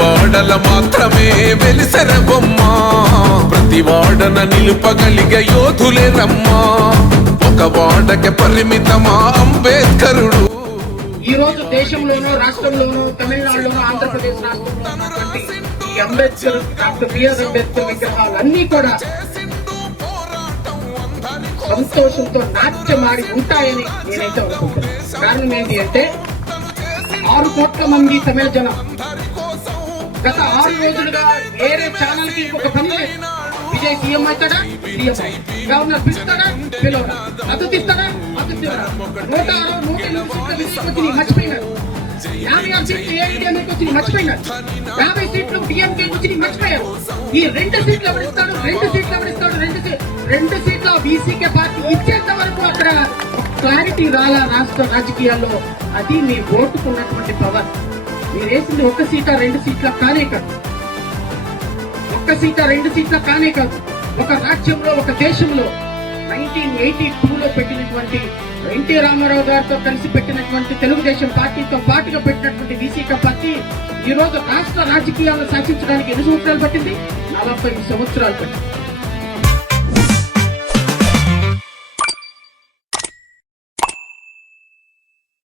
వాడల మాత్రమే వెలిసెర బొమ్మ, ప్రతి వాడన నిలుపగలిగే యోధులే రమ్మా, ఒక వాడకి పరిమితమా అంబేద్కరుడు. ఈ రోజు దేశంలోనూ రాష్ట్రంలోనూ తమిళనాడులోనూ ఆంధ్రప్రదేశ్ రాష్ట్రంలో ఉన్నటువంటి ఈ అంబేద్కర్, డాక్టర్ బిఆర్ అంబేద్కర్ విగ్రహాలన్నీ కూడా సంతోషంతో నాట్యమాడి ఉంటాయని నేనైతే అనుకుంటున్నాను. కారణం ఏంటి అంటే 6 కోట్ల మంది తమిళ జనం గత 6 రోజులుగా వేరే ఛానల్ కి ఒక పని లేదు. విజయ్ సీఎం అవుతాడా, సీఎం గవర్నర్ పిలుస్తాడా, పిలవడా, మద్దతు ఇస్తాడా, మద్దతు ఇవ్వడా, 108 సీట్ల విషయం మర్చిపోయినారు. 56 సీట్లు ఏఐడిఎంకి వచ్చి మర్చిపోయినారు. 50 సీట్లు డిఎంకే వచ్చి మర్చిపోయారు. ఈ 2 సీట్లు ఎవరిస్తాడు, 2 సీట్లు ఎవరిస్తాడు, 2 సీట్ల బీసీకే పార్టీ ఇచ్చేంత వరకు అక్కడ క్లారిటీ రాలా రాష్ట్ర రాజకీయాల్లో. అది మీ ఓటుకున్నటువంటి పవర్. మీరు వేసింది 1 సీటా 2 సీట్ల కానే కాదు, 1 సీటా 2 సీట్ల కానే కాదు. ఒక రాజ్యంలో, ఒక దేశంలో 1982లో పెట్టినటువంటి ఎన్టీ రామారావు గారితో కలిసి పెట్టినటువంటి తెలుగుదేశం పార్టీతో పాటుగా పెట్టినటువంటి బీసీక పార్టీ ఈ రోజు రాష్ట్ర రాజకీయాలను శాసించడానికి ఎన్ని సంవత్సరాలు పట్టింది? 40 సంవత్సరాలు పట్టింది.